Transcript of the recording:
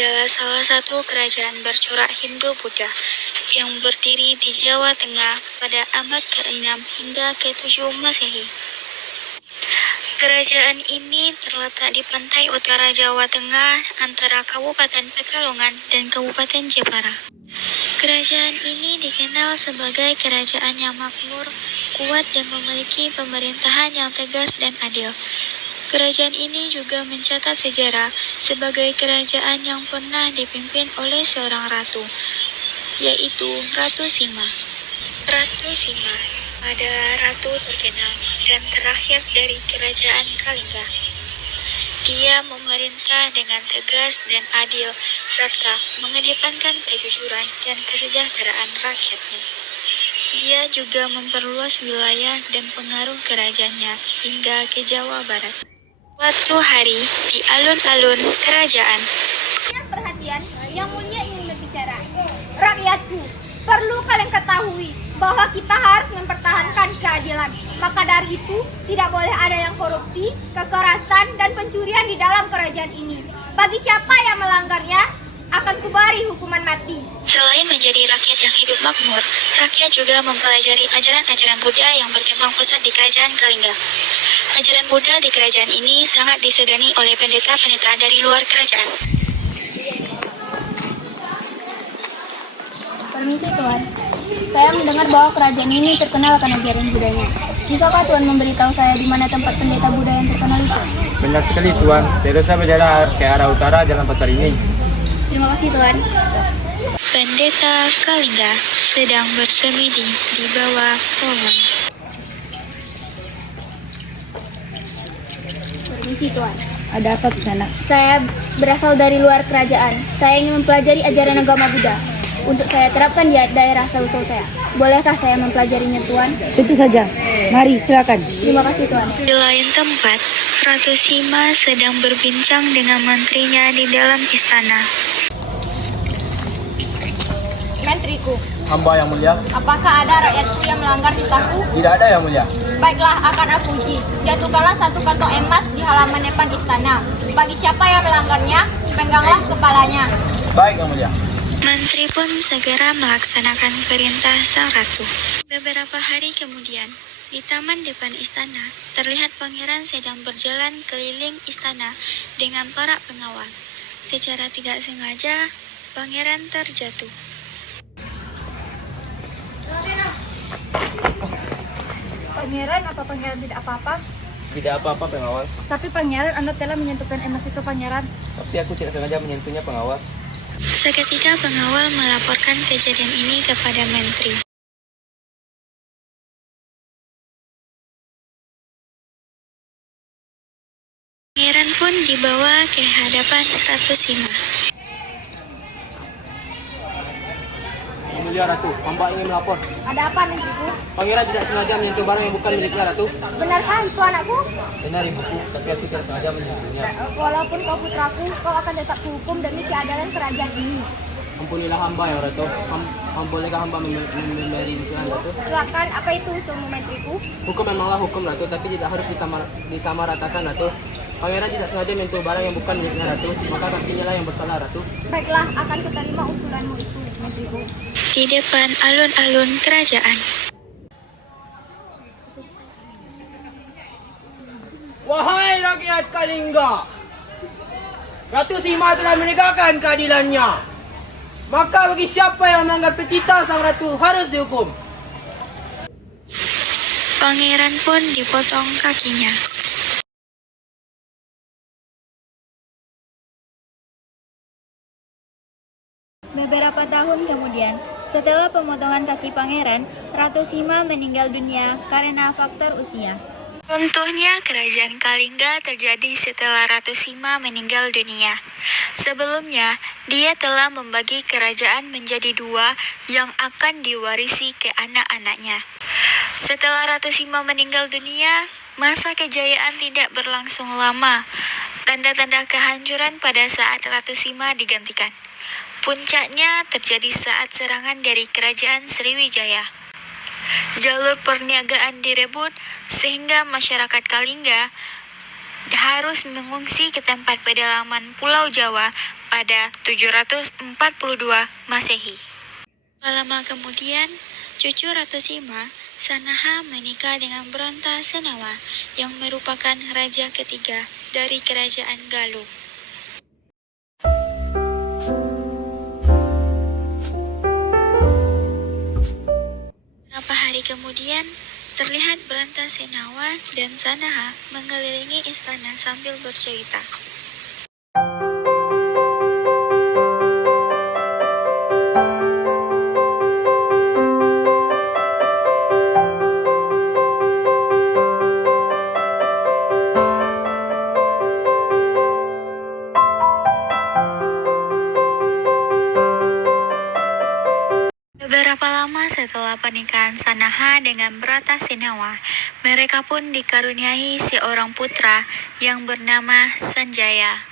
adalah salah satu kerajaan bercorak Hindu-Buddha yang berdiri di Jawa Tengah pada abad ke-6 hingga ke-7 Masehi. Kerajaan ini terletak di pantai utara Jawa Tengah antara Kabupaten Pekalongan dan Kabupaten Jepara. Kerajaan ini dikenal sebagai kerajaan yang makmur, kuat dan memiliki pemerintahan yang tegas dan adil. Kerajaan ini juga mencatat sejarah sebagai kerajaan yang pernah dipimpin oleh seorang ratu, yaitu Ratu Sima. Ratu Sima adalah ratu terkenal dan terakhir dari kerajaan Kalingga. Dia memerintah dengan tegas dan adil serta mengedepankan kejujuran dan kesejahteraan rakyatnya. Dia juga memperluas wilayah dan pengaruh kerajaannya hingga ke Jawa Barat. Suatu hari di alun-alun kerajaan, perhatian, yang mulia ingin berbicara. Rakyatku, perlu kalian ketahui bahwa kita harus mempertahankan keadilan. Maka dari itu, tidak boleh ada yang korupsi, kekerasan, dan pencurian di dalam kerajaan ini. Bagi siapa yang melanggarnya, akan kubari hukuman mati. Selain menjadi rakyat yang hidup makmur, rakyat juga mempelajari ajaran-ajaran Buddha yang berkembang pesat di kerajaan Kalingga. Ajaran Buddha di kerajaan ini sangat disegani oleh pendeta-pendeta dari luar kerajaan. Permisi Tuan, saya mendengar bahwa kerajaan ini terkenal akan ajaran Buddhanya. Bisakah Tuan memberitahu saya di mana tempat pendeta Buddha yang terkenal itu? Benar sekali Tuan, teruslah berjalan ke arah utara jalan pasar ini. Terima kasih Tuan. Pendeta Kalingga sedang bersemedi di bawah pohon. Permisi Tuan. Ada apa di sana? Saya berasal dari luar kerajaan. Saya ingin mempelajari ajaran agama Buddha untuk saya terapkan di daerah asal-usul saya. Bolehkah saya mempelajarinya Tuan? Tentu saja. Mari silakan. Terima kasih Tuan. Di lain tempat, Ratu Sima sedang berbincang dengan menterinya di dalam istana. Menteriku, Hamba yang mulia? apakah ada rakyatku yang melanggar titahku? Tidak ada yang mulia. Baiklah, akan aku uji. Jatuhkanlah satu kantong emas di halaman depan istana. Bagi siapa yang melanggarnya, pengganglah kepalanya. Baik yang mulia. Menteri pun segera melaksanakan perintah sang ratu. Beberapa hari kemudian, di taman depan istana, terlihat pangeran sedang berjalan keliling istana dengan para pengawal. Secara tidak sengaja, pangeran terjatuh. Pangeran, apa pangeran tidak apa-apa? Tidak apa-apa pengawal, Tapi pangeran, Anda telah menyentuhkan emas itu pangeran. tapi aku tidak sengaja menyentuhnya pengawal. Seketika pengawal melaporkan kejadian ini kepada menteri. Pangeran pun dibawa ke hadapan Ratu Sima. Yang mulia Ratu, hamba ingin melapor. Ada apa, menteriku? Pangeran tidak sengaja menyentuh barang yang bukan miliknya Ratu. Benarkah itu anakku? Benar ibuku, tapi aku tidak sengaja menyentuhnya. Walaupun kau putraku, kau akan tetap dihukum demi keadilan kerajaan ini. Ampunilah hamba ya Ratu. Bolehkah hamba memberi bisikan Ratu? Silakan, apa itu usulmu, menteriku? Hukum memanglah hukum Ratu, tapi tidak harus disamaratakan Ratu. Pangeran tidak sengaja menyentuh barang yang bukan miliknya Ratu, maka kakinya lah yang bersalah Ratu. Baiklah, akan kuterima usulanmu itu, menteriku. Di depan alun-alun kerajaan, Wahai rakyat Kalingga, Ratu Sima telah menegakkan keadilannya. Maka bagi siapa yang melanggar petita sang ratu harus dihukum. pangeran pun dipotong kakinya. Beberapa tahun kemudian, setelah pemotongan kaki pangeran, Ratu Sima meninggal dunia karena faktor usia. Runtuhnya kerajaan Kalingga terjadi setelah Ratu Sima meninggal dunia. Sebelumnya, dia telah membagi kerajaan menjadi dua yang akan diwarisi ke anak-anaknya. Setelah Ratu Sima meninggal dunia, masa kejayaan tidak berlangsung lama. Tanda-tanda kehancuran pada saat Ratu Sima digantikan. Puncaknya terjadi saat serangan dari kerajaan Sriwijaya. Jalur perniagaan direbut sehingga masyarakat Kalingga harus mengungsi ke tempat pedalaman Pulau Jawa pada 742 Masehi. Lama kemudian, cucu Ratu Sima, Sanaha menikah dengan Branta Senawa yang merupakan raja ketiga dari kerajaan Galuh. Beberapa hari kemudian, terlihat Branta Senawa dan Sanaha mengelilingi istana sambil bercerita. Beberapa lama setelah pernikahan Sanaha dengan Brata Senawa, mereka pun dikaruniai seorang putra yang bernama Sanjaya.